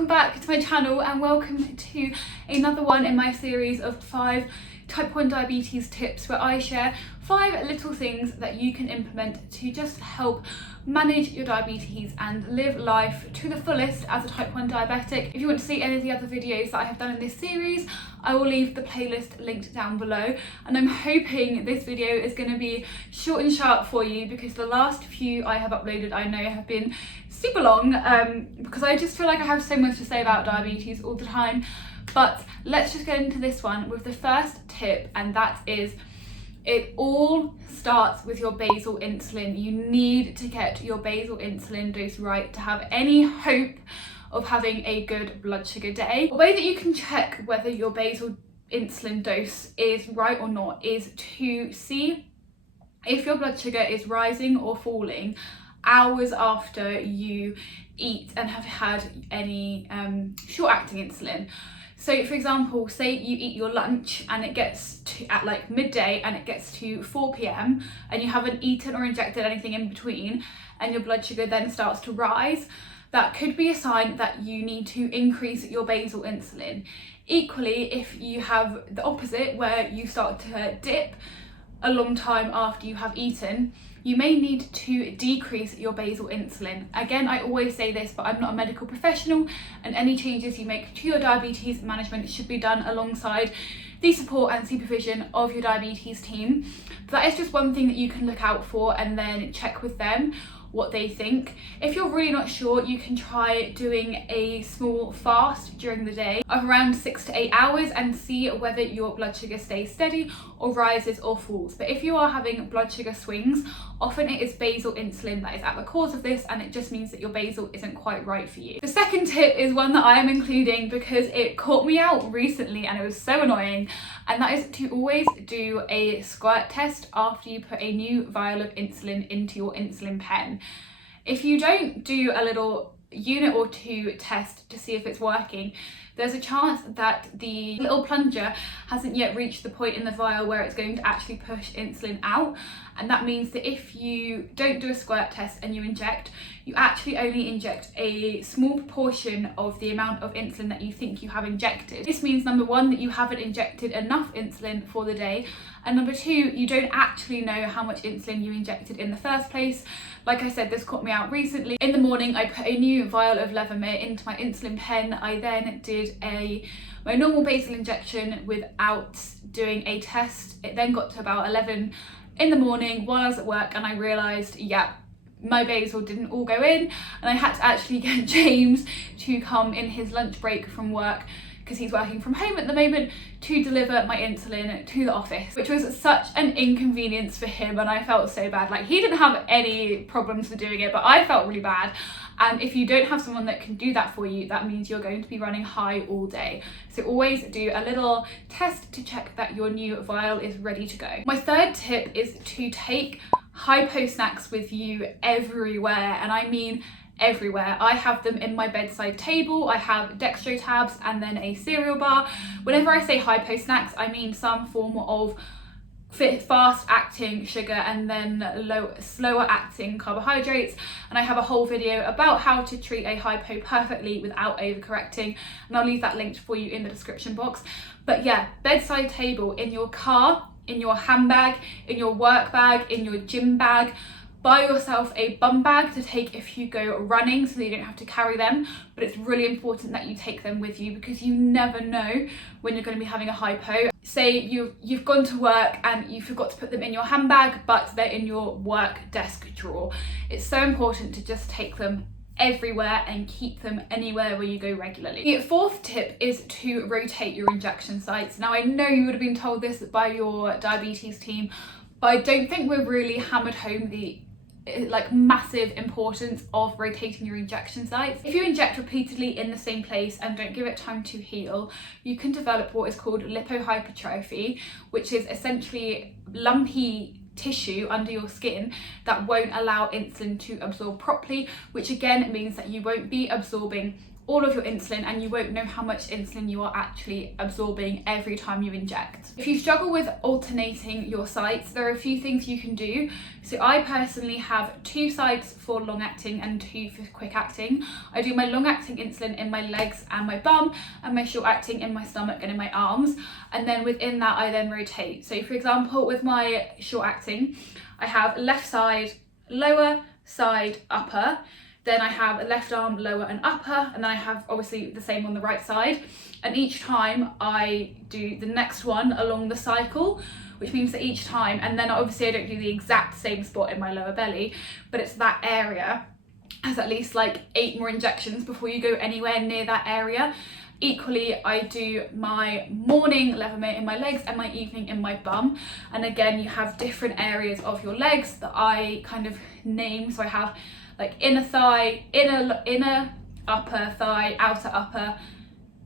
welcome back to my channel and welcome to another one in my series of 5 type 1 diabetes tips where I share 5 little things that you can implement to just help manage your diabetes and live life to the fullest as a type 1 diabetic. If you want to see any of the other videos that I have done in this series, I will leave the playlist linked down below, and I'm hoping this video is going to be short and sharp for you because the last few I have uploaded I know have been super long because I just feel like I have so much to say about diabetes all the time. But let's just get into this one with the first tip, and that is it all starts with your basal insulin. You need to get your basal insulin dose right to have any hope of having a good blood sugar day. A way that you can check whether your basal insulin dose is right or not is to see if your blood sugar is rising or falling hours after you eat and have had any short-acting insulin. So for example, say you eat your lunch and it gets to at like midday and it gets to 4 p.m. and you haven't eaten or injected anything in between and your blood sugar then starts to rise, that could be a sign that you need to increase your basal insulin. Equally, if you have the opposite where you start to dip a long time after you have eaten, you may need to decrease your basal insulin. Again, I always say this, but I'm not a medical professional, and any changes you make to your diabetes management should be done alongside the support and supervision of your diabetes team. But that is just one thing that you can look out for and then check with them what they think. If you're really not sure, you can try doing a small fast during the day of around 6 to 8 hours and see whether your blood sugar stays steady or rises or falls. But if you are having blood sugar swings, often it is basal insulin that is at the cause of this, and it just means that your basal isn't quite right for you. The second tip is one that I am including because it caught me out recently and it was so annoying, and that is to always do a squirt test after you put a new vial of insulin into your insulin pen. If you don't do a little unit or two test to see if it's working, there's a chance that the little plunger hasn't yet reached the point in the vial where it's going to actually push insulin out, and that means that if you don't do a squirt test and you inject, you actually only inject a small proportion of the amount of insulin that you think you have injected. This means, number one, that you haven't injected enough insulin for the day, and number two, you don't actually know how much insulin you injected in the first place. Like I said, this caught me out recently. In the morning, I put a new vial of Levemir into my insulin pen. I then did my normal basal injection without doing a test. It then got to about 11 in the morning while I was at work, and I realised, yeah, my basal didn't all go in, and I had to actually get James to come in his lunch break from work, because he's working from home at the moment, to deliver my insulin to the office, which was such an inconvenience for him, and I felt so bad. Like, he didn't have any problems with doing it, but I felt really bad. And if you don't have someone that can do that for you, that means you're going to be running high all day. So always do a little test to check that your new vial is ready to go. My third tip is to take Hypo Snacks with you everywhere, and I mean everywhere. I have them in my bedside table. I have dextro tabs and then a cereal bar. Whenever I say Hypo Snacks, I mean some form of fast acting sugar and then slower acting carbohydrates, and I have a whole video about how to treat a hypo perfectly without overcorrecting, and I'll leave that linked for you in the description box. But yeah, bedside table, in your car, in your handbag, in your work bag, in your gym bag. Buy yourself a bum bag to take if you go running so that you don't have to carry them, but it's really important that you take them with you because you never know when you're going to be having a hypo. Say you've gone to work and you forgot to put them in your handbag, but they're in your work desk drawer. It's so important to just take them everywhere and keep them anywhere where you go regularly. The fourth tip is to rotate your injection sites. Now, I know you would have been told this by your diabetes team, but I don't think we've really hammered home the massive importance of rotating your injection sites. If you inject repeatedly in the same place and don't give it time to heal, you can develop what is called lipohypertrophy, which is essentially lumpy tissue under your skin that won't allow insulin to absorb properly, which again means that you won't be absorbing all of your insulin, and you won't know how much insulin you are actually absorbing every time you inject. If you struggle with alternating your sites, there are a few things you can do. So I personally have 2 sites for long acting and 2 for quick acting. I do my long acting insulin in my legs and my bum, and my short acting in my stomach and in my arms, and then within that I then rotate. So for example, with my short acting, I have left side, lower, side, upper. Then I have left arm, lower and upper, and then I have obviously the same on the right side. And each time I do the next one along the cycle, which means that each time, and then obviously I don't do the exact same spot in my lower belly, but it's that area has at least like 8 more injections before you go anywhere near that area. Equally, I do my morning Levomate in my legs and my evening in my bum. And again, you have different areas of your legs that I kind of name. So I have like inner thigh, inner upper thigh, outer upper,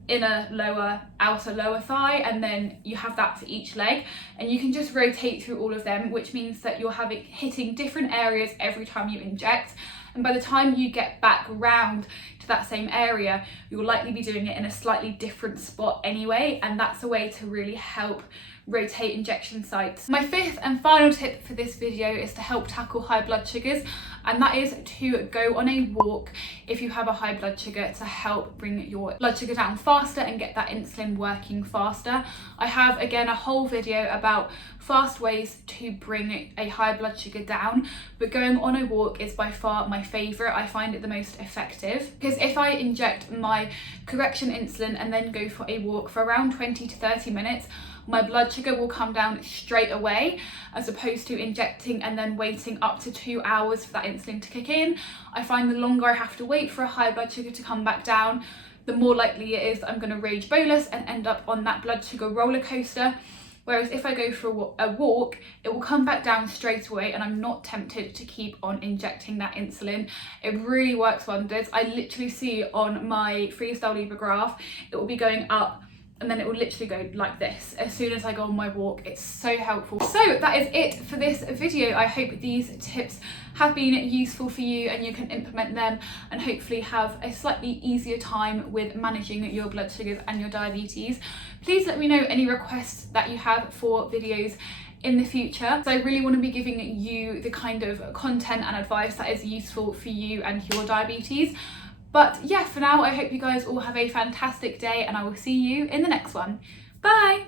inner lower, outer lower thigh, and then you have that for each leg, and you can just rotate through all of them, which means that you're hitting different areas every time you inject. And by the time you get back round to that same area, you'll likely be doing it in a slightly different spot anyway, and that's a way to really help rotate injection sites. My 5th and final tip for this video is to help tackle high blood sugars, and that is to go on a walk if you have a high blood sugar, to help bring your blood sugar down faster and get that insulin working faster. I have again a whole video about fast ways to bring a high blood sugar down, but going on a walk is by far my favourite. I find it the most effective, because if I inject my correction insulin and then go for a walk for around 20 to 30 minutes, my blood sugar will come down straight away, as opposed to injecting and then waiting up to 2 hours for that insulin to kick in. I find the longer I have to wait for a high blood sugar to come back down, the more likely it is that I'm going to rage bolus and end up on that blood sugar roller coaster. Whereas if I go for a walk, it will come back down straight away, and I'm not tempted to keep on injecting that insulin. It really works wonders. I literally see on my Freestyle Libre graph, it will be going up, and then it will literally go like this as soon as I go on my walk. It's so helpful. So that is it for this video. I hope these tips have been useful for you and you can implement them and hopefully have a slightly easier time with managing your blood sugars and your diabetes. Please let me know any requests that you have for videos in the future. So I really want to be giving you the kind of content and advice that is useful for you and your diabetes. But yeah, for now, I hope you guys all have a fantastic day, and I will see you in the next one. Bye!